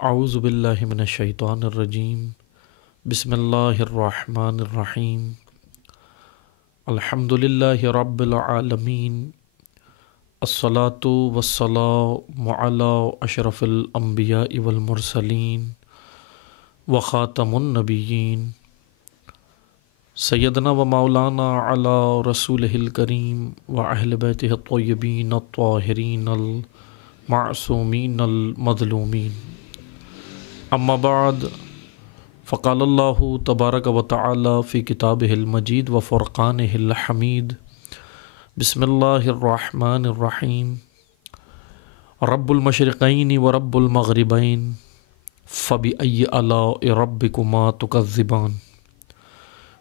اعوذ باللہ من الشیطان الرجیم بسم اللہ الرحمن الرحیم الحمد للہ رب العالمین الصلاۃ والسلام علی اشرف الانبیاء والمرسلین وخاتم النبیین سیدنا و مولانا علی رسولہ الکریم و اہل بیتہ الطیبین الطاہرین المعصومین المظلومین اما بعد فقال اللہ تبارک و تعالی فی کتابہ المجید و فرقانہ الحمید بسم اللہ الرحمن الرحیم رب المشرقین و رب المغربین فبأی آلاء ربکما تکذبان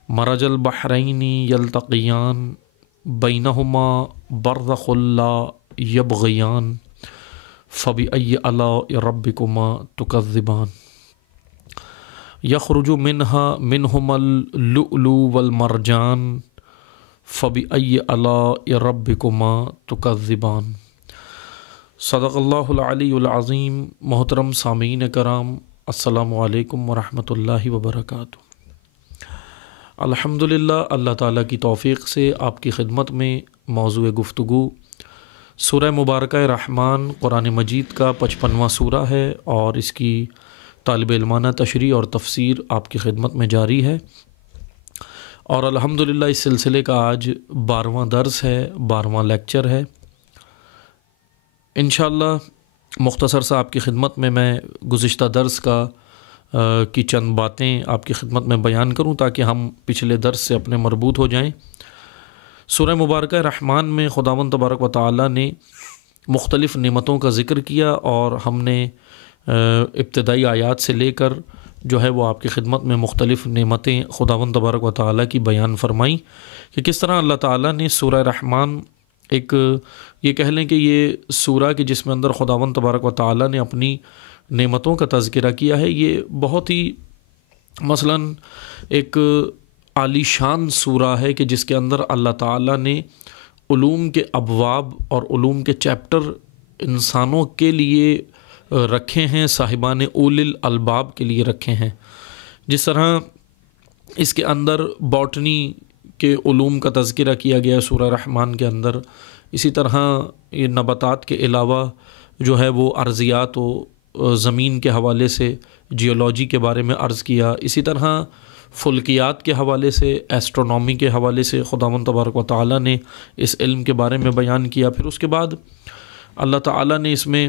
مرج البحرین یلتقیان بینہما برزخ لا یبغیان فبأی آلاء ربکما تکذبان یخرج منہما اللؤلؤ والمرجان فبأی آلاء ربکما تکذبان۔ صدق اللہ العلی العظیم۔ محترم سامعین کرام، السلام علیکم ورحمۃ اللہ وبرکاتہ۔ الحمدللہ، اللہ تعالیٰ کی توفیق سے آپ کی خدمت میں موضوع گفتگو سورہ مبارکہ رحمان قرآن مجید کا 55واں سورہ ہے اور اس کی طالب علمانہ تشریح اور تفسیر آپ کی خدمت میں جاری ہے، اور الحمدللہ اس سلسلے کا آج 12واں درس ہے، 12واں لیکچر ہے۔ انشاءاللہ مختصر سا آپ کی خدمت میں گزشتہ درس کی چند باتیں آپ کی خدمت میں بیان کروں تاکہ ہم پچھلے درس سے اپنے مربوط ہو جائیں۔ سورہ مبارکہ رحمان میں خداوند تبارک و تعالیٰ نے مختلف نعمتوں کا ذکر کیا، اور ہم نے ابتدائی آیات سے لے کر جو ہے وہ آپ کی خدمت میں مختلف نعمتیں خداوند تبارک و تعالیٰ کی بیان فرمائیں کہ کس طرح اللہ تعالیٰ نے سورہ رحمان ایک یہ کہہ لیں کہ یہ سورہ کہ جس میں اندر خداوند تبارک و تعالیٰ نے اپنی نعمتوں کا تذکرہ کیا ہے، یہ بہت ہی مثلاً ایک عالی شان سورہ ہے کہ جس کے اندر اللہ تعالیٰ نے علوم کے ابواب اور علوم کے چیپٹر انسانوں کے لیے رکھے ہیں، صاحبان اول الالباب کے لیے رکھے ہیں۔ جس طرح اس کے اندر باٹنی کے علوم کا تذکرہ کیا گیا سورہ رحمان کے اندر، اسی طرح یہ نباتات کے علاوہ جو ہے وہ ارضیات و زمین کے حوالے سے جیولوجی کے بارے میں عرض کیا، اسی طرح فلکیات کے حوالے سے، ایسٹرونومی کے حوالے سے خداوند تبارک و تعالیٰ نے اس علم کے بارے میں بیان کیا۔ پھر اس کے بعد اللہ تعالیٰ نے اس میں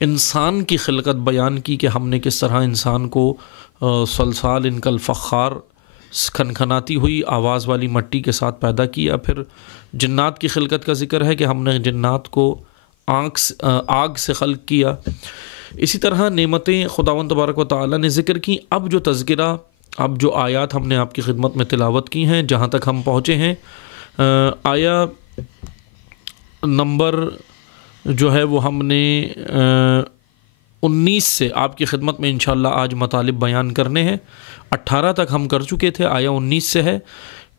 انسان کی خلقت بیان کی کہ ہم نے کس طرح انسان کو سلسال کالفخار کھنکھناتی ہوئی آواز والی مٹی کے ساتھ پیدا کیا۔ پھر جنات کی خلقت کا ذکر ہے کہ ہم نے جنات کو آگ سے خلق کیا۔ اسی طرح نعمتیں خداوند تبارک و تعالیٰ نے ذکر کی۔ اب جو تذکرہ، اب جو آیات ہم نے آپ کی خدمت میں تلاوت کی ہیں، جہاں تک ہم پہنچے ہیں آیا نمبر جو ہے وہ ہم نے 19 سے آپ کی خدمت میں انشاءاللہ آج مطالب بیان کرنے ہیں۔ 18 تک ہم کر چکے تھے، آیا 19 سے ہے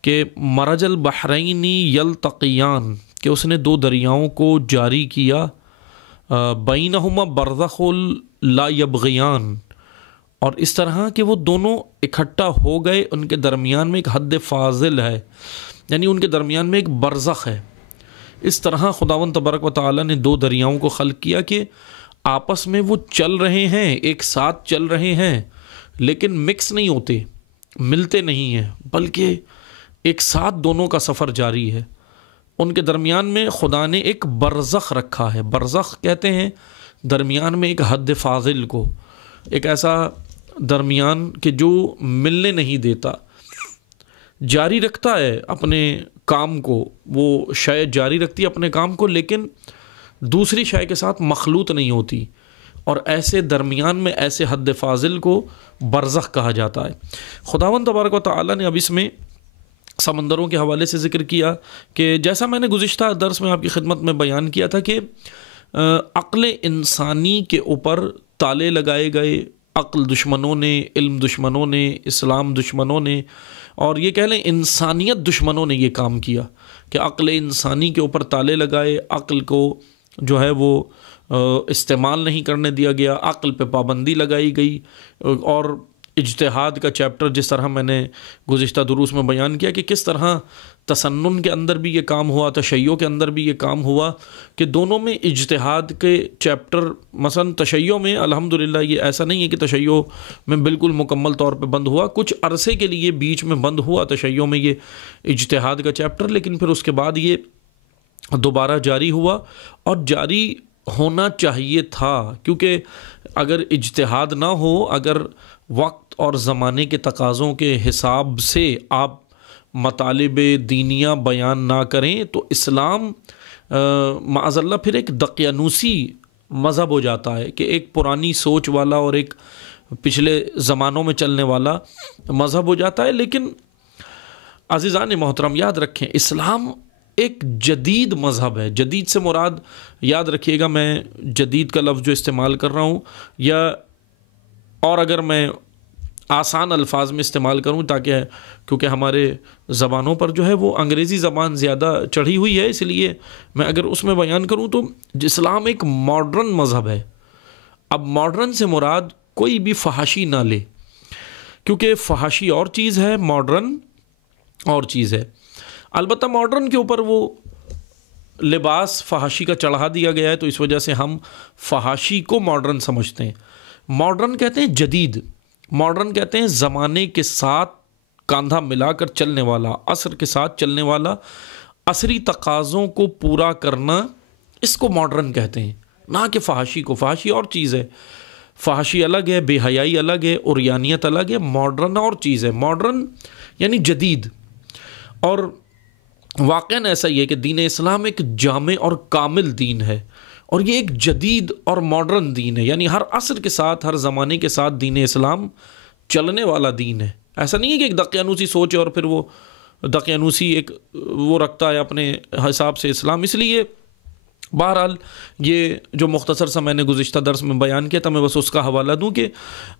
کہ مرج البحرین یلتقیان، کہ اس نے دو دریاؤں کو جاری کیا، بینہما برزخ لا یبغیان، اور اس طرح کہ وہ دونوں اکٹھا ہو گئے، ان کے درمیان میں ایک حد فاضل ہے، یعنی ان کے درمیان میں ایک برزخ ہے۔ اس طرح خداوند تبارک و تعالیٰ نے دو دریاؤں کو خلق کیا کہ آپس میں وہ چل رہے ہیں، ایک ساتھ چل رہے ہیں، لیکن مکس نہیں ہوتے، ملتے نہیں ہیں، بلکہ ایک ساتھ دونوں کا سفر جاری ہے۔ ان کے درمیان میں خدا نے ایک برزخ رکھا ہے۔ برزخ کہتے ہیں درمیان میں ایک حد فاضل کو، ایک ایسا درمیان کہ جو ملنے نہیں دیتا، جاری رکھتا ہے اپنے کام کو، وہ شے جاری رکھتی ہے اپنے کام کو، لیکن دوسری شے کے ساتھ مخلوط نہیں ہوتی، اور ایسے درمیان میں ایسے حد فاضل کو برزخ کہا جاتا ہے۔ خداوند تبارک و تعالیٰ نے اب اس میں سمندروں کے حوالے سے ذکر کیا کہ جیسا میں نے گزشتہ درس میں آپ کی خدمت میں بیان کیا تھا کہ عقل انسانی کے اوپر تالے لگائے گئے، عقل دشمنوں نے، علم دشمنوں نے، اسلام دشمنوں نے، اور یہ کہہ لیں انسانیت دشمنوں نے یہ کام کیا کہ عقل انسانی کے اوپر تالے لگائے، عقل کو جو ہے وہ استعمال نہیں کرنے دیا گیا، عقل پہ پابندی لگائی گئی، اور اجتہاد کا چیپٹر جس طرح میں نے گزشتہ دروس میں بیان کیا کہ کس طرح تسنن کے اندر بھی یہ کام ہوا، تشیع کے اندر بھی یہ کام ہوا کہ دونوں میں اجتہاد کے چیپٹر، مثلا تشیع میں الحمدللہ یہ ایسا نہیں ہے کہ تشیع میں بالکل مکمل طور پہ بند ہوا، کچھ عرصے کے لیے بیچ میں بند ہوا تشیع میں یہ اجتہاد کا چیپٹر، لیکن پھر اس کے بعد یہ دوبارہ جاری ہوا، اور جاری ہونا چاہیے تھا، کیونکہ اگر اجتہاد نہ ہو، اگر وقت اور زمانے کے تقاضوں کے حساب سے آپ مطالب دینیہ بیان نہ کریں تو اسلام معاذ اللہ پھر ایک دقیانوسی مذہب ہو جاتا ہے، کہ ایک پرانی سوچ والا اور ایک پچھلے زمانوں میں چلنے والا مذہب ہو جاتا ہے۔ لیکن عزیزان محترم یاد رکھیں، اسلام ایک جدید مذہب ہے۔ جدید سے مراد یاد رکھیے گا، میں جدید کا لفظ جو استعمال کر رہا ہوں، یا اور اگر میں آسان الفاظ میں استعمال کروں تاکہ کیونکہ ہمارے زبانوں پر جو ہے وہ انگریزی زبان زیادہ چڑھی ہوئی ہے، اس لیے میں اگر اس میں بیان کروں تو اسلام ایک ماڈرن مذہب ہے۔ اب ماڈرن سے مراد کوئی بھی فحاشی نہ لے، کیونکہ فحاشی اور چیز ہے، ماڈرن اور چیز ہے۔ البتہ ماڈرن کے اوپر وہ لباس فحاشی کا چڑھا دیا گیا ہے، تو اس وجہ سے ہم فحاشی کو ماڈرن سمجھتے ہیں۔ ماڈرن کہتے ہیں جدید، ماڈرن کہتے ہیں زمانے کے ساتھ کاندھا ملا کر چلنے والا، عصر کے ساتھ چلنے والا، عصری تقاضوں کو پورا کرنا، اس کو ماڈرن کہتے ہیں، نہ کہ فحاشی کو۔ فحاشی اور چیز ہے، فحاشی الگ ہے، بے حیائی الگ ہے، عریانیت الگ ہے، ماڈرن اور چیز ہے۔ ماڈرن یعنی جدید، اور واقعاً ایسا ہی ہے کہ دین اسلام ایک جامع اور کامل دین ہے، اور یہ ایک جدید اور ماڈرن دین ہے، یعنی ہر عصر کے ساتھ، ہر زمانے کے ساتھ دین اسلام چلنے والا دین ہے۔ ایسا نہیں ہے کہ ایک دقیانوسی سوچ ہے اور پھر وہ دقیانوسی ایک وہ رکھتا ہے اپنے حساب سے اسلام۔ اس لیے بہرحال یہ جو مختصر سا میں نے گزشتہ درس میں بیان کیا تھا، میں بس اس کا حوالہ دوں کہ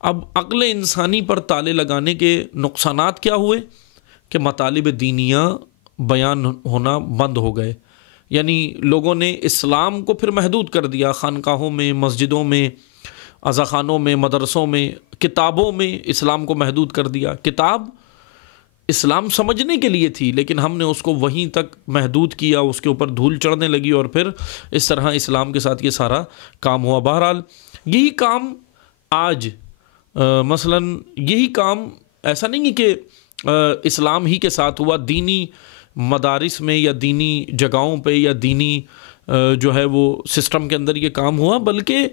اب عقل انسانی پر تالے لگانے کے نقصانات کیا ہوئے کہ مطالب دینیہ بیان ہونا بند ہو گئے، یعنی لوگوں نے اسلام کو پھر محدود کر دیا، خانقاہوں میں، مسجدوں میں، عزاخانوں میں، مدرسوں میں، کتابوں میں اسلام کو محدود کر دیا۔ کتاب اسلام سمجھنے کے لیے تھی، لیکن ہم نے اس کو وہیں تک محدود کیا، اس کے اوپر دھول چڑھنے لگی، اور پھر اس طرح اسلام کے ساتھ یہ سارا کام ہوا۔ بہرحال یہی کام آج مثلاً یہی کام ایسا نہیں ہے کہ اسلام ہی کے ساتھ ہوا، دینی مدارس میں یا دینی جگہوں پہ یا دینی جو ہے وہ سسٹم کے اندر یہ کام ہوا، بلکہ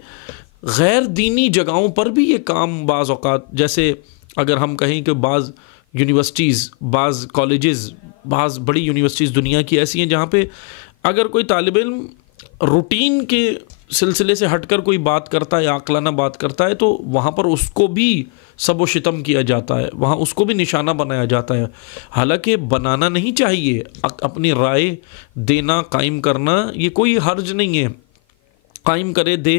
غیر دینی جگہوں پر بھی یہ کام بعض اوقات، جیسے اگر ہم کہیں کہ بعض یونیورسٹیز، بعض کالجز، بعض بڑی یونیورسٹیز دنیا کی ایسی ہیں جہاں پہ اگر کوئی طالب علم روٹین کے سلسلے سے ہٹ کر کوئی بات کرتا ہے یا عاقلانہ بات کرتا ہے تو وہاں پر اس کو بھی سب و شتم کیا جاتا ہے، وہاں اس کو بھی نشانہ بنایا جاتا ہے۔ حالانکہ بنانا نہیں چاہیے، اپنی رائے دینا، قائم کرنا، یہ کوئی حرج نہیں ہے، قائم کرے دے،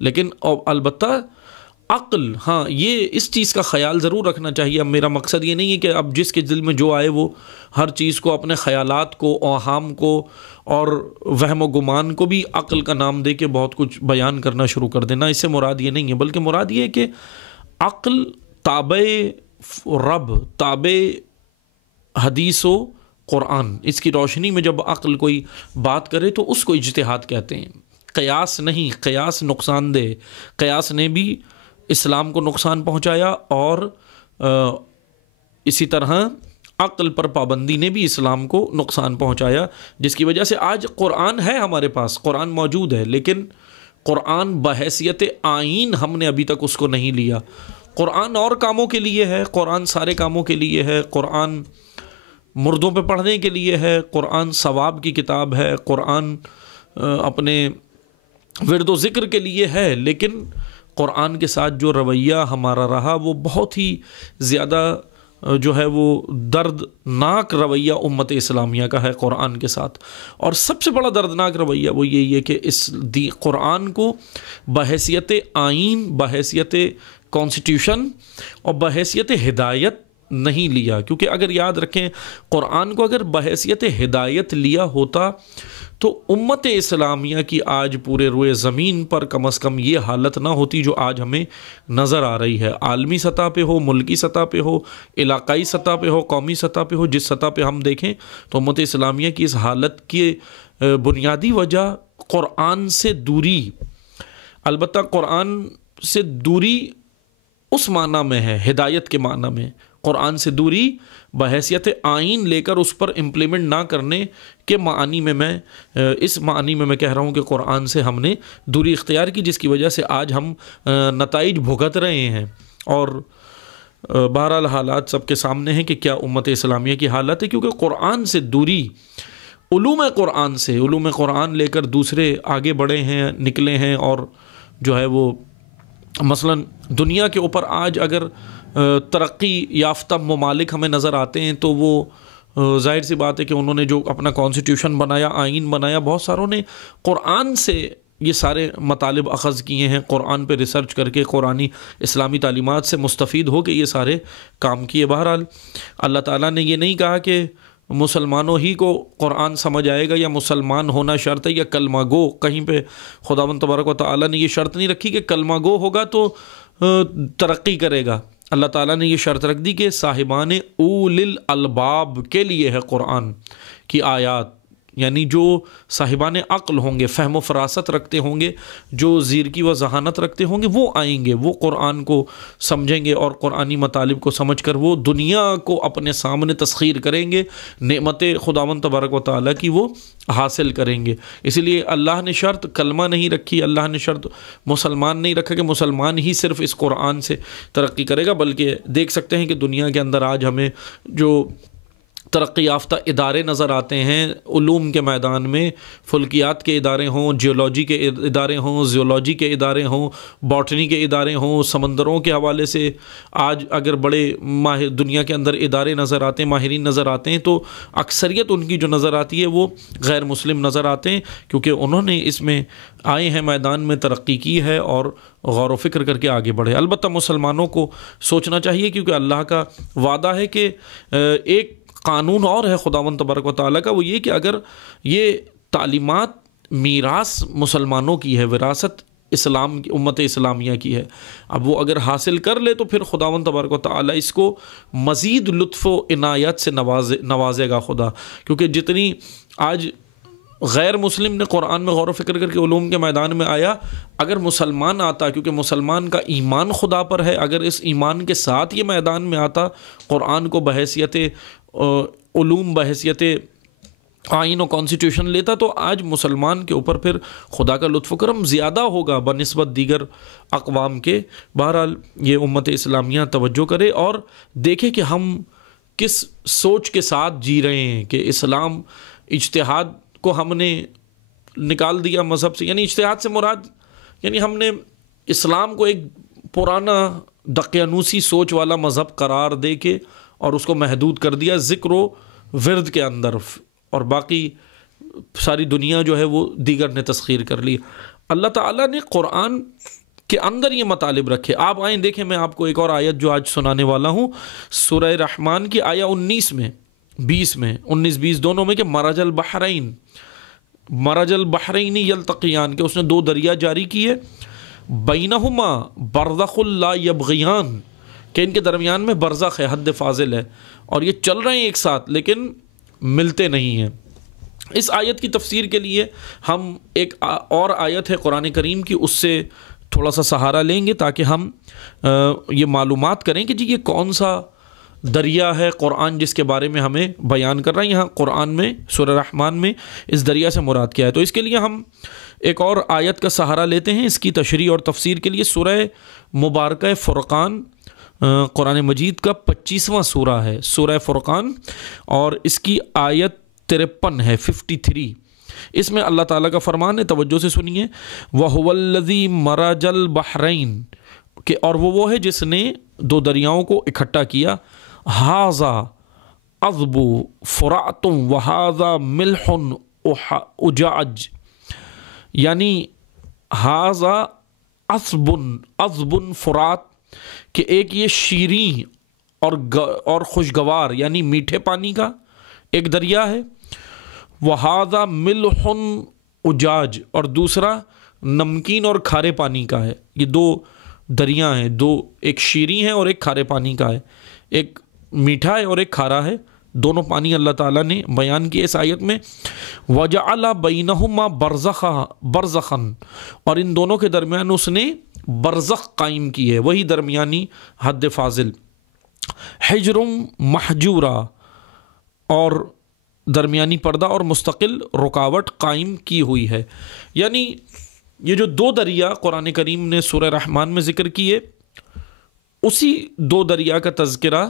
لیکن البتہ عقل، ہاں یہ اس چیز کا خیال ضرور رکھنا چاہیے۔ اب میرا مقصد یہ نہیں ہے کہ اب جس کے دل میں جو آئے وہ ہر چیز کو، اپنے خیالات کو، اوہام کو اور وہم و گمان کو بھی عقل کا نام دے کے بہت کچھ بیان کرنا شروع کر دینا، اس سے مراد یہ نہیں ہے، بلکہ مراد یہ ہے کہ عقل تابع رب، تابع حدیث و قرآن، اس کی روشنی میں جب عقل کوئی بات کرے تو اس کو اجتہاد کہتے ہیں، قیاس نہیں۔ قیاس نقصان دہ، قیاس نے بھی اسلام کو نقصان پہنچایا، اور اسی طرح عقل پر پابندی نے بھی اسلام کو نقصان پہنچایا، جس کی وجہ سے آج قرآن ہے ہمارے پاس، قرآن موجود ہے، لیکن قرآن بحیثیت آئین ہم نے ابھی تک اس کو نہیں لیا۔ قرآن اور کاموں کے لیے ہے، قرآن سارے کاموں کے لیے ہے، قرآن مردوں پہ پڑھنے کے لیے ہے، قرآن ثواب کی کتاب ہے، قرآن اپنے ورد و ذکر کے لیے ہے، لیکن قرآن کے ساتھ جو رویہ ہمارا رہا وہ بہت ہی زیادہ جو ہے وہ دردناک رویہ امت اسلامیہ کا ہے قرآن کے ساتھ۔ اور سب سے بڑا دردناک رویہ وہ یہی ہے کہ اس قرآن کو بحیثیت آئین، بحیثیت کانسٹیٹیوشن اور بحیثیت ہدایت نہیں لیا، کیونکہ اگر یاد رکھیں قرآن کو اگر بحیثیت ہدایت لیا ہوتا تو امت اسلامیہ کی آج پورے روئے زمین پر کم از کم یہ حالت نہ ہوتی جو آج ہمیں نظر آ رہی ہے، عالمی سطح پہ ہو، ملکی سطح پہ ہو، علاقائی سطح پہ ہو، قومی سطح پہ ہو، جس سطح پہ ہم دیکھیں تو امت اسلامیہ کی اس حالت کی بنیادی وجہ قرآن سے دوری، البتہ قرآن سے دوری اس معنی میں ہے، ہدایت کے معنی میں، قرآن سے دوری بحیثیت آئین لے کر اس پر امپلیمنٹ نہ کرنے کے معنی میں اس معنی میں کہہ رہا ہوں کہ قرآن سے ہم نے دوری اختیار کی، جس کی وجہ سے آج ہم نتائج بھگت رہے ہیں۔ اور بہرحال حالات سب کے سامنے ہیں کہ کیا امت اسلامیہ کی حالت ہے، کیونکہ قرآن سے دوری، علوم قرآن لے کر دوسرے آگے بڑھے ہیں، نکلے ہیں، اور جو ہے وہ مثلا دنیا کے اوپر آج اگر ترقی یافتہ ممالک ہمیں نظر آتے ہیں تو وہ ظاہر سی بات ہے کہ انہوں نے جو اپنا کانسٹیٹیوشن بنایا، آئین بنایا، بہت ساروں نے قرآن سے یہ سارے مطالب اخذ کیے ہیں، قرآن پہ ریسرچ کر کے، قرآنی اسلامی تعلیمات سے مستفید ہو کے یہ سارے کام کیے۔ بہرحال اللہ تعالیٰ نے یہ نہیں کہا کہ مسلمانوں ہی کو قرآن سمجھ آئے گا یا مسلمان ہونا شرط ہے یا کلمہ گو، کہیں پہ خداوند تبارک و تعالیٰ نے یہ شرط نہیں رکھی کہ کلمہ گو ہوگا تو ترقی کرے گا۔ اللہ تعالیٰ نے یہ شرط رکھ دی کہ صاحبان اول الالباب کے لیے ہے قرآن کی آیات، یعنی جو صاحبان عقل ہوں گے، فہم و فراست رکھتے ہوں گے، جو زیرکی و ذہانت رکھتے ہوں گے، وہ آئیں گے، وہ قرآن کو سمجھیں گے اور قرآنی مطالب کو سمجھ کر وہ دنیا کو اپنے سامنے تسخیر کریں گے، نعمت خداوند تبارک و تعالیٰ کی وہ حاصل کریں گے۔ اسی لیے اللہ نے شرط کلمہ نہیں رکھی، اللہ نے شرط مسلمان نہیں رکھا کہ مسلمان ہی صرف اس قرآن سے ترقی کرے گا، بلکہ دیکھ سکتے ہیں کہ دنیا کے اندر آج ہمیں جو ترقی یافتہ ادارے نظر آتے ہیں علوم کے میدان میں، فلکیات کے ادارے ہوں، جیولوجی کے ادارے ہوں، زیولوجی کے ادارے ہوں، باٹنی کے ادارے ہوں، سمندروں کے حوالے سے آج اگر بڑے دنیا کے اندر ادارے نظر آتے ہیں، ماہرین نظر آتے ہیں، تو اکثریت ان کی جو نظر آتی ہے وہ غیر مسلم نظر آتے ہیں، کیونکہ انہوں نے اس میں آئے ہیں، میدان میں ترقی کی ہے اور غور و فکر کر کے آگے بڑھے۔ البتہ مسلمانوں کو سوچنا چاہیے، کیونکہ اللہ کا وعدہ ہے کہ ایک قانون اور ہے خداوند تبارک و تعالیٰ کا، وہ یہ کہ اگر یہ تعلیمات میراث مسلمانوں کی ہے، وراثت اسلام کی، امت اسلامیہ کی ہے، اب وہ اگر حاصل کر لے تو پھر خداوند تبارک و تعالیٰ اس کو مزید لطف و عنایت سے نوازے گا خدا، کیونکہ جتنی آج غیر مسلم نے قرآن میں غور و فکر کر کے علوم کے میدان میں آیا، اگر مسلمان آتا، کیونکہ مسلمان کا ایمان خدا پر ہے، اگر اس ایمان کے ساتھ یہ میدان میں آتا، قرآن کو بحیثیت علوم، بحیثیت آئین و کانسٹیٹیوشن لیتا، تو آج مسلمان کے اوپر پھر خدا کا لطف و کرم زیادہ ہوگا بنسبت دیگر اقوام کے۔ بہرحال یہ امت اسلامیہ توجہ کرے اور دیکھے کہ ہم کس سوچ کے ساتھ جی رہے ہیں، کہ اسلام اجتہاد کو ہم نے نکال دیا مذہب سے، یعنی اجتہاد سے مراد یعنی ہم نے اسلام کو ایک پرانا دقیانوسی سوچ والا مذہب قرار دے کے اور اس کو محدود کر دیا ذکر و ورد کے اندر، اور باقی ساری دنیا جو ہے وہ دیگر نے تسخیر کر لی۔ اللہ تعالیٰ نے قرآن کے اندر یہ مطالب رکھے۔ آپ آئیں دیکھیں، میں آپ کو ایک اور آیت جو آج سنانے والا ہوں، سورہ رحمان کی آیہ 19 میں، 20 میں، 19-20 دونوں میں، کہ مرج البحرین یلتقیان، کہ اس نے دو دریا جاری کیے، بینہما برزخ لا یبغیان، کہ ان کے درمیان میں برزخ ہے، حد فاضل ہے، اور یہ چل رہے ہیں ایک ساتھ لیکن ملتے نہیں ہیں۔ اس آیت کی تفسیر کے لیے ہم ایک اور آیت ہے قرآن کریم کی، اس سے تھوڑا سا سہارا لیں گے تاکہ ہم یہ معلومات کریں کہ جی یہ کون سا دریا ہے قرآن جس کے بارے میں ہمیں بیان کر رہا ہے یہاں قرآن میں، سورہ رحمان میں اس دریا سے مراد کیا ہے۔ تو اس کے لیے ہم ایک اور آیت کا سہارا لیتے ہیں اس کی تشریح اور تفسیر کے لیے۔ سورہ مبارکہ فرقان قرآن مجید کا 25واں سورہ ہے، سورہ فرقان، اور اس کی آیت 53 ہے، 53۔ اس میں اللہ تعالیٰ کا فرمان ہے، توجہ سے سنیے، وَهُوَ الَّذِي مَرَجَ الْبَحْرَيْنِ، کہ اور وہ ہے جس نے دو دریاؤں کو اکٹھا کیا، هَذَا عَذْبُ فُرَاتٌ وَهَذَا مِلْحٌ أُجَاجٌ، یعنی هَذَا عَذْبٌ فرات، کہ ایک یہ شیریں اور خوشگوار یعنی میٹھے پانی کا ایک دریا ہے، وہذا ملح اجاج، اور دوسرا نمکین اور کھارے پانی کا ہے. یہ دو دریا ہیں، دو، ایک شیریں ہے اور ایک کھارے پانی کا ہے، ایک میٹھا ہے اور ایک کھارا ہے. دونوں پانی اللہ تعالیٰ نے بیان کیے اس آیت میں. وَجَعَلَ بَيْنَهُمَا بَرْزَخًا، اور ان دونوں کے درمیان اس نے برزخ قائم کی ہے، وہی درمیانی حد فاضل. حجر محجورا، اور درمیانی پردہ اور مستقل رکاوٹ قائم کی ہوئی ہے. یعنی یہ جو دو دریا قرآن کریم نے سورہ رحمان میں ذکر کیے، اسی دو دریا کا تذکرہ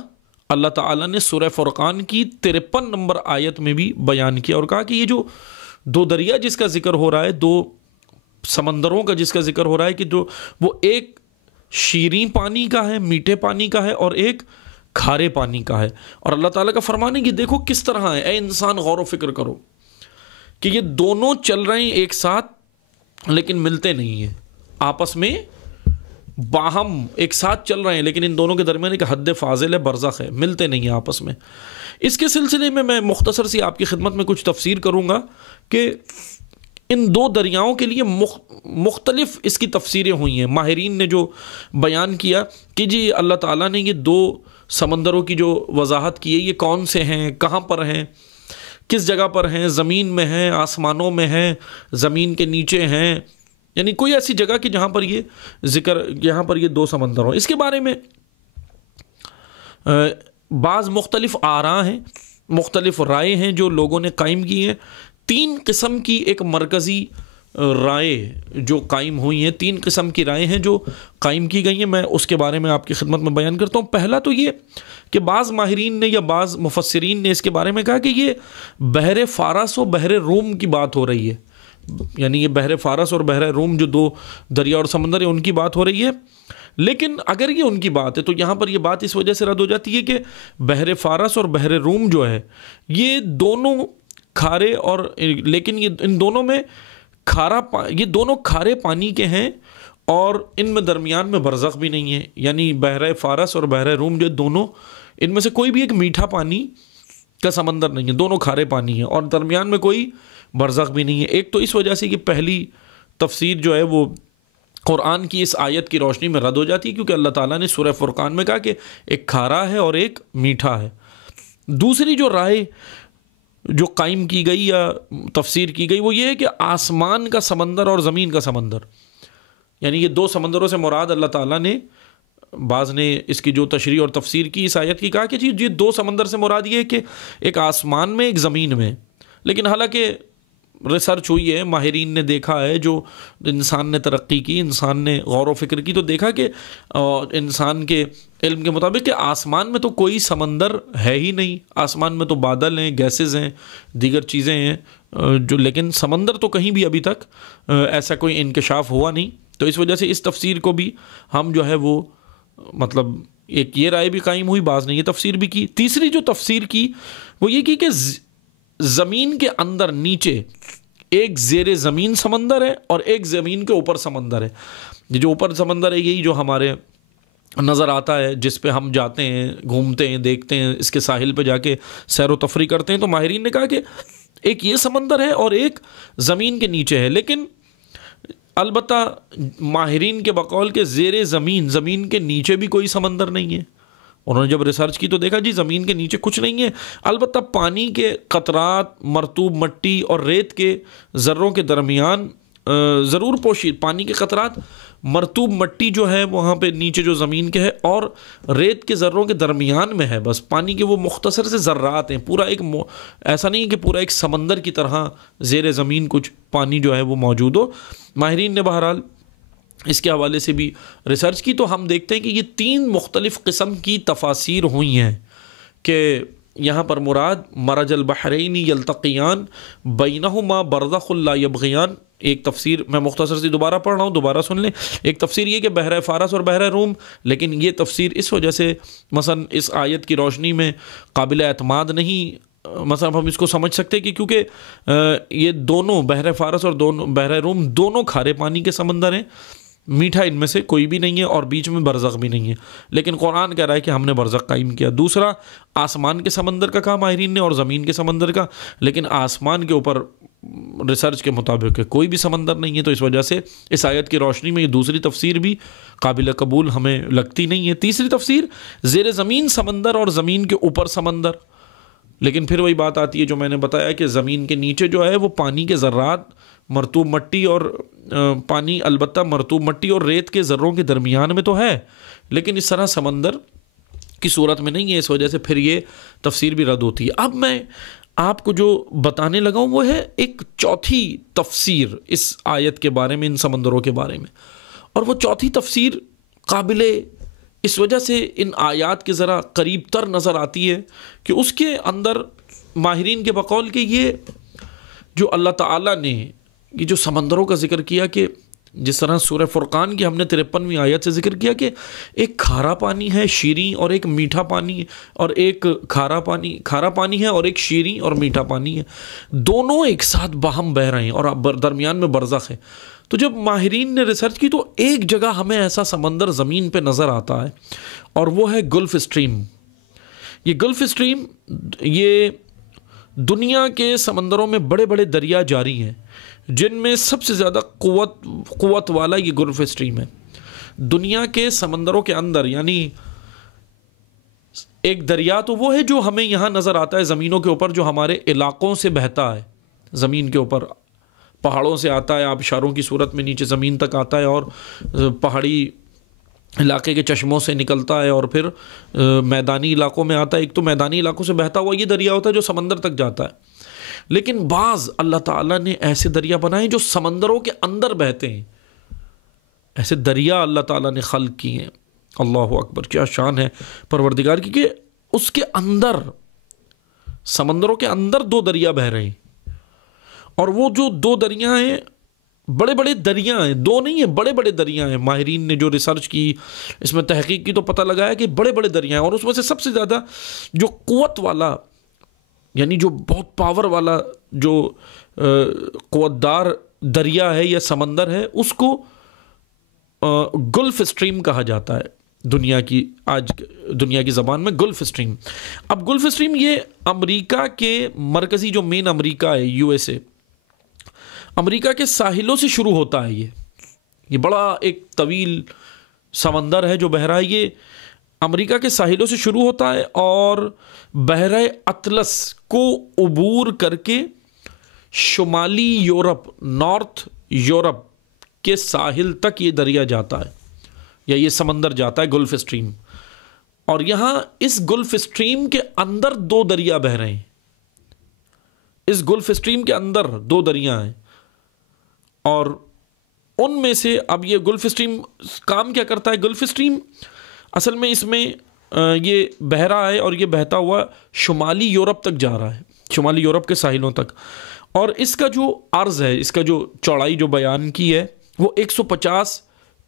اللہ تعالیٰ نے سورہ فرقان کی 53 نمبر آیت میں بھی بیان کیا، اور کہا کہ یہ جو دو دریا جس کا ذکر ہو رہا ہے، دو سمندروں کا جس کا ذکر ہو رہا ہے، کہ جو وہ ایک شیریں پانی کا ہے، میٹھے پانی کا ہے، اور ایک کھارے پانی کا ہے. اور اللہ تعالیٰ کا فرمان ہے کہ دیکھو کس طرح ہے، اے انسان غور و فکر کرو کہ یہ دونوں چل رہے ہیں ایک ساتھ لیکن ملتے نہیں ہیں، آپس میں باہم ایک ساتھ چل رہے ہیں، لیکن ان دونوں کے درمیان ایک حد فاضل ہے، برزخ ہے، ملتے نہیں ہیں آپس میں. اس کے سلسلے میں مختصر سی آپ کی خدمت میں کچھ تفسیر کروں گا کہ ان دو دریاؤں کے لیے مختلف اس کی تفسیریں ہوئی ہیں. ماہرین نے جو بیان کیا کہ جی اللہ تعالیٰ نے یہ دو سمندروں کی جو وضاحت کی ہے، یہ کون سے ہیں، کہاں پر ہیں، کس جگہ پر ہیں، زمین میں ہیں، آسمانوں میں ہیں، زمین کے نیچے ہیں، یعنی کوئی ایسی جگہ کہ جہاں پر یہ ذکر، یہاں پر یہ دو سمندر ہوں. اس کے بارے میں بعض مختلف آراء ہیں، مختلف رائے ہیں جو لوگوں نے قائم کی ہیں. 3 قسم کی ایک مرکزی رائے جو قائم ہوئی ہیں، 3 قسم کی رائے ہیں جو قائم کی گئی ہیں. میں اس کے بارے میں آپ کی خدمت میں بیان کرتا ہوں. پہلا تو یہ کہ بعض ماہرین نے یا بعض مفسرین نے اس کے بارے میں کہا کہ یہ بحر فارس و بحر روم کی بات ہو رہی ہے، یعنی یہ بحر فارس اور بحر روم جو دو دریا اور سمندر ہیں ان کی بات ہو رہی ہے. لیکن اگر یہ ان کی بات ہے تو یہاں پر یہ بات اس وجہ سے رد ہو جاتی ہے کہ بحر فارس اور بحر روم جو ہے یہ دونوں کھارے، اور لیکن یہ ان دونوں میں یہ دونوں کھارے پانی کے ہیں، اور ان میں درمیان میں برزخ بھی نہیں ہے. یعنی بحر فارس اور بحر روم جو دونوں، ان میں سے کوئی بھی ایک میٹھا پانی کا سمندر نہیں ہے، دونوں کھارے پانی ہیں، اور درمیان میں کوئی برزخ بھی نہیں ہے. ایک تو اس وجہ سے کہ پہلی تفسیر جو ہے وہ قرآن کی اس آیت کی روشنی میں رد ہو جاتی ہے، کیونکہ اللہ تعالیٰ نے سورہ فرقان میں کہا کہ ایک کھارا ہے اور ایک میٹھا ہے. دوسری جو رائے جو قائم کی گئی یا تفسیر کی گئی وہ یہ ہے کہ آسمان کا سمندر اور زمین کا سمندر، یعنی یہ دو سمندروں سے مراد اللہ تعالیٰ نے، بعض نے اس کی جو تشریح اور تفسیر کی اس آیت کی، کہا کہ جی یہ دو سمندر سے مراد یہ ہے کہ ایک آسمان میں ایک زمین میں. لیکن حالانکہ ریسرچ ہوئی ہے، ماہرین نے دیکھا ہے، جو انسان نے ترقی کی، انسان نے غور و فکر کی، تو دیکھا کہ انسان کے علم کے مطابق کہ آسمان میں تو کوئی سمندر ہے ہی نہیں. آسمان میں تو بادل ہیں، گیسز ہیں، دیگر چیزیں ہیں جو، لیکن سمندر تو کہیں بھی ابھی تک ایسا کوئی انکشاف ہوا نہیں. تو اس وجہ سے اس تفسیر کو بھی ہم جو ہے وہ مطلب ایک یہ رائے بھی قائم ہوئی، بعض نے یہ تفسیر بھی کی. تیسری جو تفسیر کی وہ یہ کی کہ زمین کے اندر نیچے ایک زیر زمین سمندر ہے اور ایک زمین کے اوپر سمندر ہے. یہ جو اوپر سمندر ہے یہی جو ہمارے نظر آتا ہے، جس پہ ہم جاتے ہیں، گھومتے ہیں، دیکھتے ہیں، اس کے ساحل پہ جا کے سیر و تفریح کرتے ہیں. تو ماہرین نے کہا کہ ایک یہ سمندر ہے اور ایک زمین کے نیچے ہے. لیکن البتہ ماہرین کے بقول کے زیر زمین، زمین کے نیچے بھی کوئی سمندر نہیں ہے. انہوں نے جب ریسرچ کی تو دیکھا جی زمین کے نیچے کچھ نہیں ہے، البتہ پانی کے قطرات، مرطوب مٹی اور ریت کے ذروں کے درمیان ضرور پوشید، پانی کے قطرات، مرطوب مٹی جو ہے وہاں پہ نیچے جو زمین کے ہے، اور ریت کے ذروں کے درمیان میں ہے. بس پانی کے وہ مختصر سے ذرات ہیں، پورا ایک ایسا نہیں کہ پورا ایک سمندر کی طرح زیر زمین کچھ پانی جو ہے وہ موجود ہو. ماہرین نے بہرحال اس کے حوالے سے بھی ریسرچ کی، تو ہم دیکھتے ہیں کہ یہ 3 مختلف قسم کی تفاسیر ہوئی ہیں کہ یہاں پر مراد مرج البحرین یلتقیان بینہما برزخ لا یبغیان. ایک تفسیر میں مختصر سی دوبارہ پڑھ رہا ہوں، دوبارہ سن لیں. ایک تفسیر یہ کہ بحر فارس اور بحر روم، لیکن یہ تفسیر اس وجہ سے مثلا اس آیت کی روشنی میں قابل اعتماد نہیں. مثلا ہم اس کو سمجھ سکتے کہ کیونکہ یہ دونوں بحر فارس اور بحر روم دونوں کھارے پانی کے سمندر ہیں، میٹھا ان میں سے کوئی بھی نہیں ہے اور بیچ میں برزخ بھی نہیں ہے، لیکن قرآن کہہ رہا ہے کہ ہم نے برزخ قائم کیا۔ دوسرا، آسمان کے سمندر کا کہا ماہرین نے اور زمین کے سمندر کا، لیکن آسمان کے اوپر ریسرچ کے مطابق کوئی بھی سمندر نہیں ہے، تو اس وجہ سے اس آیت کی روشنی میں یہ دوسری تفسیر بھی قابل قبول ہمیں لگتی نہیں ہے۔ تیسری تفسیر، زیر زمین سمندر اور زمین کے اوپر سمندر، لیکن پھر وہی بات آتی ہے جو میں نے بتایا کہ زمین کے نیچے جو ہے وہ پانی کے ذرات، مرطوب مٹی اور پانی البتہ مرطوب مٹی اور ریت کے ذروں کے درمیان میں تو ہے، لیکن اس طرح سمندر کی صورت میں نہیں ہے، اس وجہ سے پھر یہ تفسیر بھی رد ہوتی ہے۔ اب میں آپ کو جو بتانے لگا ہوں وہ ہے ایک چوتھی تفسیر اس آیت کے بارے میں، ان سمندروں کے بارے میں، اور وہ چوتھی تفسیر قابل اس وجہ سے ان آیات کے ذرا قریب تر نظر آتی ہے کہ اس کے اندر ماہرین کے بقول کہ یہ جو اللہ تعالیٰ نے یہ جو سمندروں کا ذکر کیا، کہ جس طرح سورہ فرقان کی ہم نے 53ویں آیت سے ذکر کیا کہ ایک کھارا پانی ہے شیریں اور ایک میٹھا پانی، اور ایک کھارا پانی ہے اور ایک شیریں اور میٹھا پانی ہے، دونوں ایک ساتھ باہم بہہ رہے ہیں اور درمیان میں برزخ ہے۔ تو جب ماہرین نے ریسرچ کی تو ایک جگہ ہمیں ایسا سمندر زمین پہ نظر آتا ہے، اور وہ ہے گلف اسٹریم۔ یہ گلف اسٹریم یہ دنیا کے سمندروں میں بڑے بڑے دریا جاری ہیں، جن میں سب سے زیادہ قوت والا یہ گلف اسٹریم ہے۔ دنیا کے سمندروں کے اندر یعنی ایک دریا تو وہ ہے جو ہمیں یہاں نظر آتا ہے زمینوں کے اوپر، جو ہمارے علاقوں سے بہتا ہے، زمین کے اوپر پہاڑوں سے آتا ہے، آبشاروں کی صورت میں نیچے زمین تک آتا ہے اور پہاڑی علاقے کے چشموں سے نکلتا ہے اور پھر میدانی علاقوں میں آتا ہے۔ ایک تو میدانی علاقوں سے بہتا ہوا یہ دریا ہوتا ہے جو سمندر تک جاتا ہے، لیکن بعض اللہ تعالیٰ نے ایسے دریا بنائے جو سمندروں کے اندر بہتے ہیں، ایسے دریا اللہ تعالیٰ نے خلق کیے ہیں۔ اللہ اکبر، کیا شان ہے پروردگار کی کہ اس کے اندر سمندروں کے اندر دو دریا بہہ رہے ہیں، اور وہ جو دو دریا ہیں بڑے بڑے دریا ہیں، دو نہیں ہیں، بڑے بڑے دریا ہیں۔ ماہرین نے جو ریسرچ کی، اس میں تحقیق کی تو پتہ لگایا کہ بڑے بڑے دریا ہیں، اور اس میں سے سب سے زیادہ جو قوت والا یعنی جو بہت پاور والا جو قوت دار دریا ہے یا سمندر ہے اس کو گلف اسٹریم کہا جاتا ہے دنیا کی زبان میں، گلف اسٹریم۔ اب گلف اسٹریم یہ امریکہ کے مرکزی جو مین امریکہ ہے USA، امریکہ کے ساحلوں سے شروع ہوتا ہے۔ یہ بڑا ایک طویل سمندر ہے جو بہہ رہا ہے، یہ امریکہ کے ساحلوں سے شروع ہوتا ہے اور بحیرہ اطلس کو عبور کر کے شمالی یورپ، نارتھ یورپ کے ساحل تک یہ دریا جاتا ہے یا یہ سمندر جاتا ہے، گلف اسٹریم۔ اور یہاں اس گلف اسٹریم کے اندر دو دریا بہہ رہے ہیں، اس گلف اسٹریم کے اندر دو دریا ہیں، اور ان میں سے اب یہ گلف اسٹریم کام کیا کرتا ہے؟ گلف اسٹریم اصل میں اس میں یہ بہہ رہا ہے اور یہ بہتا ہوا شمالی یورپ تک جا رہا ہے، شمالی یورپ کے ساحلوں تک، اور اس کا جو عرض ہے، اس کا جو چوڑائی جو بیان کی ہے وہ 150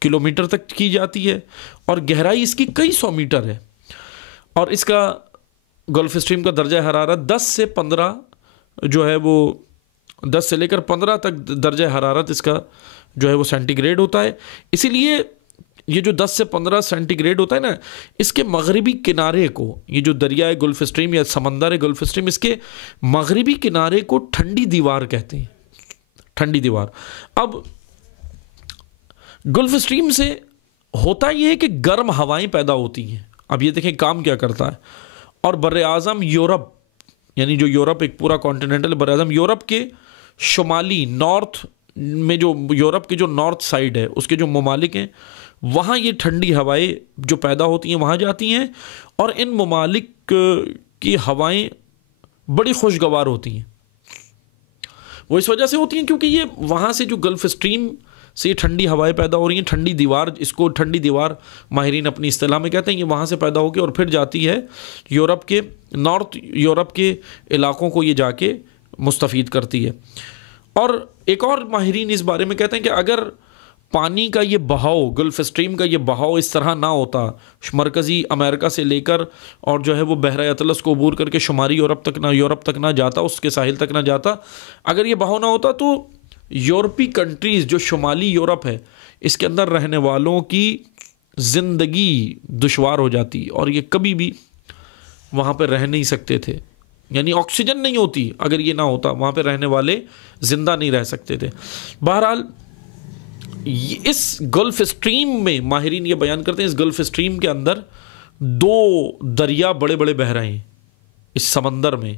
کلومیٹر تک کی جاتی ہے، اور گہرائی اس کی کئی سو میٹر ہے، اور اس کا گلف اسٹریم کا درجہ حرارت 10 سے 15 جو ہے وہ 10 سے لے کر 15 تک درجہ حرارت اس کا جو ہے وہ سینٹی گریڈ ہوتا ہے۔ اسی لیے یہ جو 10 سے 15 سینٹی گریڈ ہوتا ہے نا، اس کے مغربی کنارے کو، یہ جو دریا ہے گلف اسٹریم یا سمندر ہے گلف اسٹریم، اس کے مغربی کنارے کو ٹھنڈی دیوار کہتے ہیں، ٹھنڈی دیوار۔ اب گلف اسٹریم سے ہوتا یہ ہے کہ گرم ہوائیں پیدا ہوتی ہیں۔ اب یہ دیکھیں کام کیا کرتا ہے، اور بر اعظم یورپ یعنی جو یورپ ایک پورا کانٹیننٹل بر اعظم یورپ کے شمالی نارتھ میں، جو یورپ کے جو نارتھ سائڈ ہے اس کے جو ممالک ہیں وہاں یہ ٹھنڈی ہوائیں جو پیدا ہوتی ہیں وہاں جاتی ہیں، اور ان ممالک کی ہوائیں بڑی خوشگوار ہوتی ہیں۔ وہ اس وجہ سے ہوتی ہیں کیونکہ یہ وہاں سے جو گلف اسٹریم سے یہ ٹھنڈی ہوائیں پیدا ہو رہی ہیں، ٹھنڈی دیوار، اس کو ٹھنڈی دیوار ماہرین اپنی اصطلاح میں کہتے ہیں، یہ وہاں سے پیدا ہو کے اور پھر جاتی ہے یورپ کے نارتھ یورپ کے علاقوں کو یہ جا کے مستفید کرتی ہے۔ اور ایک اور ماہرین اس بارے میں کہتے ہیں کہ اگر پانی کا یہ بہاؤ، گلف اسٹریم کا یہ بہاؤ اس طرح نہ ہوتا، مرکزی امریکہ سے لے کر اور جو ہے وہ بحیرہ اطلس کو عبور کر کے شمالی یورپ تک نہ جاتا، اس کے ساحل تک نہ جاتا، اگر یہ بہاؤ نہ ہوتا تو یورپی کنٹریز جو شمالی یورپ ہے اس کے اندر رہنے والوں کی زندگی دشوار ہو جاتی اور یہ کبھی بھی وہاں پہ رہ نہیں سکتے تھے. یعنی آکسیجن نہیں ہوتی اگر یہ نہ ہوتا, وہاں پہ رہنے والے زندہ نہیں رہ سکتے تھے. بہرحال اس گلف اسٹریم میں ماہرین یہ بیان کرتے ہیں, اس گلف اسٹریم کے اندر 2 دریا بڑے بڑے بہ رہے ہیں اس سمندر میں.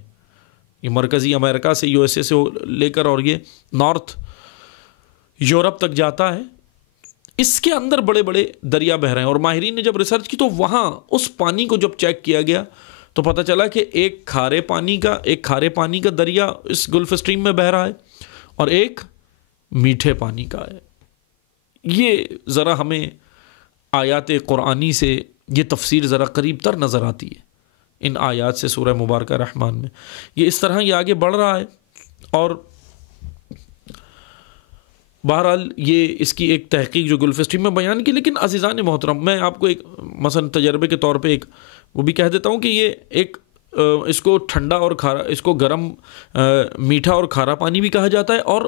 یہ مرکزی امریکہ سے USA سے لے کر اور یہ نارتھ یورپ تک جاتا ہے. اس کے اندر بڑے بڑے دریا بہ رہے ہیں, اور ماہرین نے جب ریسرچ کی تو وہاں اس پانی کو جب چیک کیا گیا تو پتہ چلا کہ ایک کھارے پانی کا دریا اس گلف اسٹریم میں بہ رہا ہے اور ایک میٹھے پانی کا ہے. یہ ذرا ہمیں آیات قرآنی سے یہ تفسیر ذرا قریب تر نظر آتی ہے ان آیات سے سورہ مبارکہ رحمان میں. یہ اس طرح یہ آگے بڑھ رہا ہے, اور بہرحال یہ اس کی ایک تحقیق جو گلف اسٹریم میں بیان کی. لیکن عزیزان محترم, میں آپ کو ایک مثلا تجربے کے طور پہ ایک وہ بھی کہہ دیتا ہوں کہ یہ ایک اس کو ٹھنڈا اور کھارا, اس کو گرم میٹھا اور کھارا پانی بھی کہا جاتا ہے, اور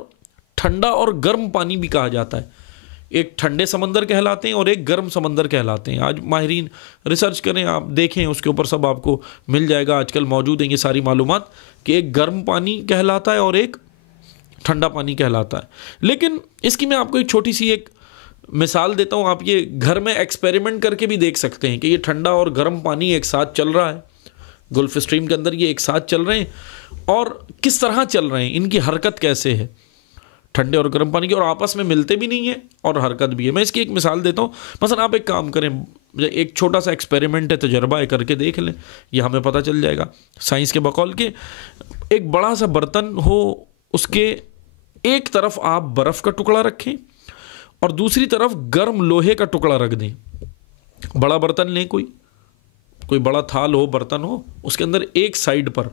ٹھنڈا اور گرم پانی بھی کہا جاتا ہے. ایک ٹھنڈے سمندر کہلاتے ہیں اور ایک گرم سمندر کہلاتے ہیں. آج ماہرین ریسرچ کریں, آپ دیکھیں, اس کے اوپر سب آپ کو مل جائے گا, آج کل موجود ہیں یہ ساری معلومات کہ ایک گرم پانی کہلاتا ہے اور ایک ٹھنڈا پانی کہلاتا ہے. لیکن اس کی میں آپ کو ایک چھوٹی سی ایک مثال دیتا ہوں, آپ یہ گھر میں ایکسپیریمنٹ کر کے بھی دیکھ سکتے ہیں کہ یہ ٹھنڈا اور گرم پانی ایک ساتھ چل رہا ہے گلف اسٹریم کے اندر, یہ ایک ساتھ چل رہے ہیں اور کس طرح چل رہے ہیں, ان کی حرکت کیسے ہے ٹھنڈے اور گرم پانی کی, اور آپس میں ملتے بھی نہیں ہیں اور حرکت بھی ہے. میں اس کی ایک مثال دیتا ہوں. مثلا آپ ایک کام کریں, ایک چھوٹا سا ایکسپیریمنٹ ہے, تجربہ ہے, کر کے دیکھ لیں, یہ ہمیں پتہ چل جائے گا سائنس کے بقول کہ ایک بڑا سا برتن ہو, اس کے ایک طرف آپ برف کا ٹکڑا رکھیں اور دوسری طرف گرم لوہے کا ٹکڑا رکھ دیں. بڑا برتن لیں, کوئی بڑا تھال ہو, برتن ہو, اس کے اندر ایک سائیڈ پر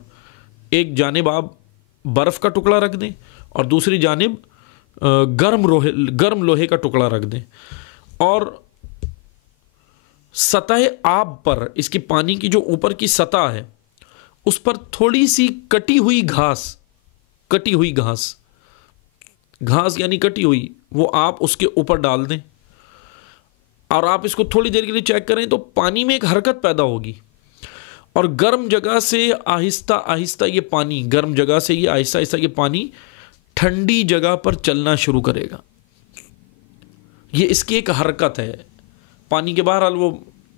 ایک جانب آپ برف کا ٹکڑا رکھ دیں اور دوسری جانب گرم لوہے کا ٹکڑا رکھ دیں, اور سطح آب پر, اس کی پانی کی جو اوپر کی سطح ہے اس پر تھوڑی سی کٹی ہوئی گھاس یعنی کٹی ہوئی, وہ آپ اس کے اوپر ڈال دیں اور آپ اس کو تھوڑی دیر کے لیے چیک کریں تو پانی میں ایک حرکت پیدا ہوگی, اور گرم جگہ سے آہستہ آہستہ یہ پانی ٹھنڈی جگہ پر چلنا شروع کرے گا. یہ اس کی ایک حرکت ہے پانی کے. بہرحال وہ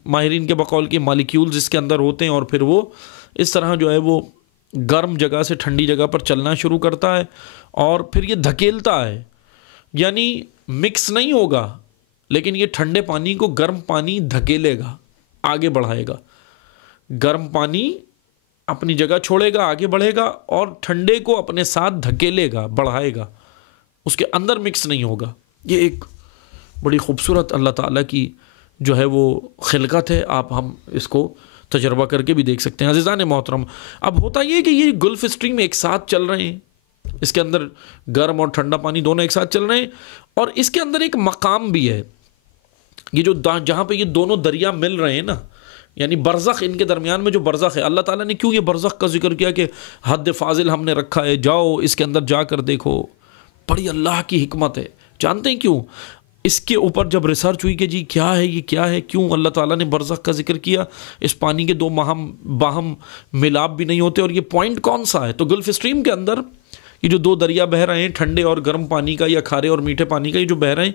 ماہرین کے بقول کے مالیکیولز اس کے اندر ہوتے ہیں, اور پھر وہ اس طرح جو ہے وہ گرم جگہ سے ٹھنڈی جگہ پر چلنا شروع کرتا ہے, اور پھر یہ دھکیلتا ہے, یعنی مکس نہیں ہوگا لیکن یہ ٹھنڈے پانی کو گرم پانی دھکیلے گا, آگے بڑھائے گا. گرم پانی اپنی جگہ چھوڑے گا, آگے بڑھے گا, اور ٹھنڈے کو اپنے ساتھ دھکیلے گا, بڑھائے گا, اس کے اندر مکس نہیں ہوگا. یہ ایک بڑی خوبصورت اللہ تعالیٰ کی جو ہے وہ خلقت ہے. ہم اس کو تجربہ کر کے بھی دیکھ سکتے ہیں. عزیزان محترم, اب ہوتا یہ کہ یہ گلف اسٹریم ایک ساتھ چل رہے ہیں, اس کے اندر گرم اور ٹھنڈا پانی دونوں ایک ساتھ چل رہے ہیں, اور اس کے اندر ایک مقام بھی ہے, یہ جو جہاں پہ یہ دونوں دریا مل رہے ہیں نا, یعنی برزخ, ان کے درمیان میں جو برزخ ہے, اللہ تعالیٰ نے کیوں یہ برزخ کا ذکر کیا کہ حد فاضل ہم نے رکھا ہے, جاؤ اس کے اندر جا کر دیکھو. بڑی اللہ کی حکمت ہے. جانتے ہیں کیوں اس کے اوپر جب ریسرچ ہوئی کہ جی کیا ہے, یہ کیا ہے, کیوں اللہ تعالیٰ نے برزخ کا ذکر کیا؟ اس پانی کے 2 باہم ملاب بھی نہیں ہوتے, اور یہ پوائنٹ کون سا ہے؟ تو گلف اسٹریم کے اندر یہ جو 2 دریا بہ رہے ہیں, ٹھنڈے اور گرم پانی کا یا کھارے اور میٹھے پانی کا, یہ جو بہ رہے ہیں,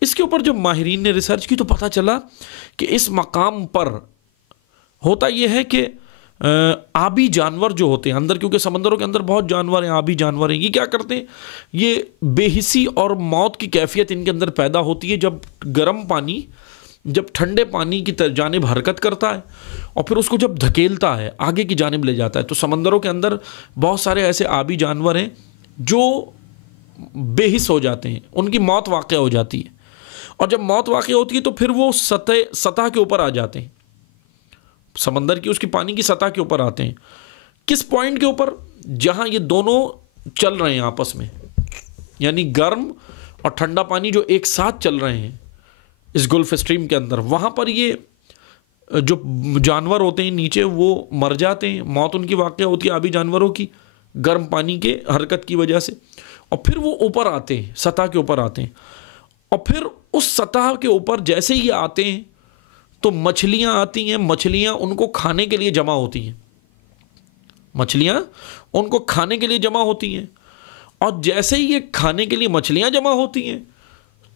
اس کے اوپر جب ماہرین نے ریسرچ کی تو پتہ چلا کہ اس مقام پر ہوتا یہ ہے کہ آبی جانور جو ہوتے ہیں اندر, کیونکہ سمندروں کے اندر بہت جانور ہیں, آبی جانور ہیں, یہ کیا کرتے ہیں, یہ بے حسی اور موت کی کیفیت ان کے اندر پیدا ہوتی ہے جب گرم پانی جب ٹھنڈے پانی کی جانب حرکت کرتا ہے اور پھر اس کو جب دھکیلتا ہے آگے کی جانب لے جاتا ہے. تو سمندروں کے اندر بہت سارے ایسے آبی جانور ہیں جو بے حس ہو جاتے ہیں, ان کی موت واقع ہو جاتی ہے, اور جب موت واقع ہوتی ہے تو پھر وہ سطح کے اوپر آ جاتے ہیں, سمندر کی اس کی پانی کی سطح کے اوپر آتے ہیں. کس پوائنٹ کے اوپر؟ جہاں یہ دونوں چل رہے ہیں آپس میں, یعنی گرم اور ٹھنڈا پانی جو ایک ساتھ چل رہے ہیں اس گلف اسٹریم کے اندر, وہاں پر یہ جو جانور ہوتے ہیں نیچے وہ مر جاتے ہیں, موت ان کی واقع ہوتی ہے آبی جانوروں کی گرم پانی کے حرکت کی وجہ سے, اور پھر وہ اوپر آتے ہیں, سطح کے اوپر آتے ہیں, اور پھر اس سطح کے اوپر جیسے ہی آتے ہیں تو مچھلیاں آتی ہیں، مچھلیاں ان کو کھانے کے لیے جمع ہوتی ہیں، مچھلیاں ان کو کھانے کے لیے جمع ہوتی ہیں، اور جیسے ہی یہ کھانے کے لیے مچھلیاں جمع ہوتی ہیں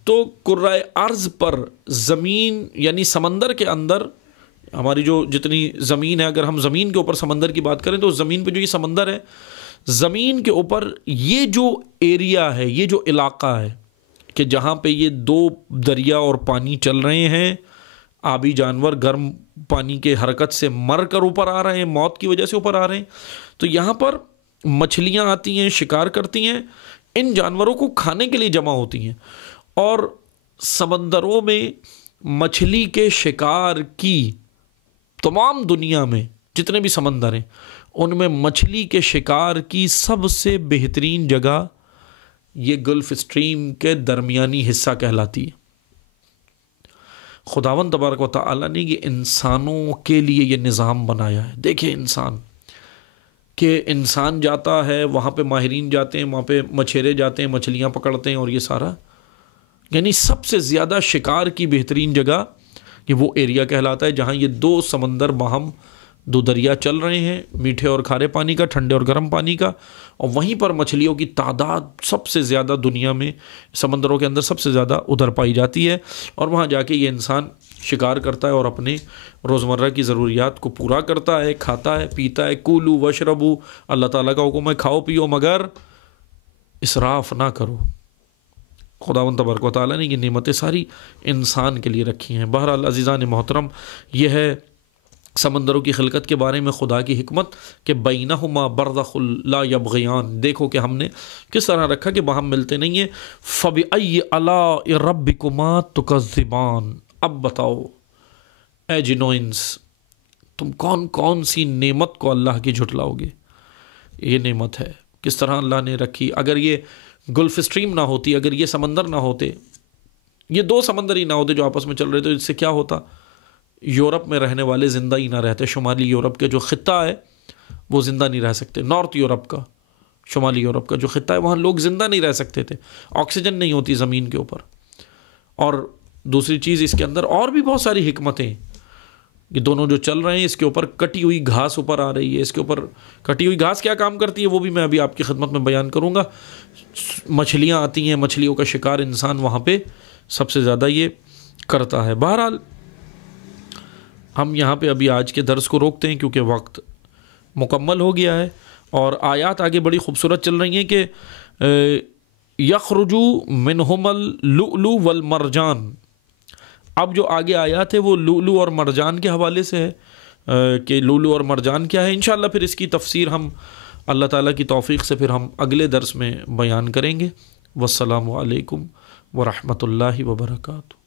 تو کرۂ ارض پر زمین یعنی سمندر کے اندر، ہماری جو جتنی زمین ہے، اگر ہم زمین کے اوپر سمندر کی بات کریں تو زمین پہ جو یہ سمندر ہے، زمین کے اوپر یہ جو ایریا ہے، یہ جو علاقہ ہے کہ جہاں پہ یہ دو دریا اور پانی چل رہے ہیں، آبی جانور گرم پانی کے حرکت سے مر کر اوپر آ رہے ہیں، موت کی وجہ سے اوپر آ رہے ہیں، تو یہاں پر مچھلیاں آتی ہیں، شکار کرتی ہیں، ان جانوروں کو کھانے کے لیے جمع ہوتی ہیں، اور سمندروں میں مچھلی کے شکار کی تمام دنیا میں جتنے بھی سمندر ہیں ان میں مچھلی کے شکار کی سب سے بہترین جگہ یہ گلف اسٹریم کے درمیانی حصہ کہلاتی ہے۔ خداوند تبارک و تعالیٰ نے یہ انسانوں کے لیے یہ نظام بنایا ہے۔ دیکھیں انسان کہ انسان جاتا ہے وہاں پہ، ماہرین جاتے ہیں وہاں پہ، مچھیرے جاتے ہیں مچھلیاں پکڑتے ہیں، اور یہ سارا یعنی سب سے زیادہ شکار کی بہترین جگہ یہ وہ ایریا کہلاتا ہے جہاں یہ دو سمندر باہم، دو دریا چل رہے ہیں، میٹھے اور کھارے پانی کا، ٹھنڈے اور گرم پانی کا، اور وہیں پر مچھلیوں کی تعداد سب سے زیادہ دنیا میں سمندروں کے اندر سب سے زیادہ ادھر پائی جاتی ہے، اور وہاں جا کے یہ انسان شکار کرتا ہے اور اپنے روزمرہ کی ضروریات کو پورا کرتا ہے، کھاتا ہے، پیتا ہے۔ کولو وشربو، اللہ تعالیٰ کا حکم ہے کھاؤ پیو مگر اسراف نہ کرو۔ خداوند تبارک و تعالیٰ نے یہ نعمتیں ساری انسان کے لیے رکھی ہیں۔ بہرحال عزیزان محترم، یہ ہے سمندروں کی خلقت کے بارے میں خدا کی حکمت کہ بینہما برزخ لا یبغیان۔ دیکھو کہ ہم نے کس طرح رکھا کہ باہم ملتے نہیں ہیں۔ فبأی آلاء ربکما تکذبان۔ اب بتاؤ اے جنو انس، تم کون کون سی نعمت کو اللہ کی جھٹلاؤ گے؟ یہ نعمت ہے کس طرح اللہ نے رکھی۔ اگر یہ گلف اسٹریم نہ ہوتی، اگر یہ سمندر نہ ہوتے، یہ دو سمندر ہی نہ ہوتے جو آپس میں چل رہے، تو اس سے کیا ہوتا؟ یورپ میں رہنے والے زندہ ہی نہ رہتے۔ شمالی یورپ کے جو خطہ ہے وہ زندہ نہیں رہ سکتے، نارتھ یورپ کا، شمالی یورپ کا جو خطہ ہے وہاں لوگ زندہ نہیں رہ سکتے تھے، آکسیجن نہیں ہوتی زمین کے اوپر۔ اور دوسری چیز اس کے اندر اور بھی بہت ساری حکمتیں، یہ دونوں جو چل رہے ہیں اس کے اوپر کٹی ہوئی گھاس اوپر آ رہی ہے، اس کے اوپر کٹی ہوئی گھاس کیا کام کرتی ہے وہ بھی میں ابھی آپ کی خدمت میں بیان کروں گا۔ مچھلیاں آتی ہیں، مچھلیوں کا شکار انسان وہاں پہ سب سے زیادہ یہ کرتا ہے۔ بہرحال ہم یہاں پہ ابھی آج کے درس کو روکتے ہیں کیونکہ وقت مکمل ہو گیا ہے، اور آیات آگے بڑی خوبصورت چل رہی ہیں کہ یخرج منہم اللؤلؤ والمرجان۔ اب جو آگے آیات ہے وہ لؤلؤ اور مرجان کے حوالے سے ہے کہ لؤلؤ اور مرجان کیا ہے۔ انشاءاللہ پھر اس کی تفسیر ہم اللہ تعالیٰ کی توفیق سے پھر ہم اگلے درس میں بیان کریں گے۔ والسلام علیکم ورحمۃ اللہ وبرکاتہ۔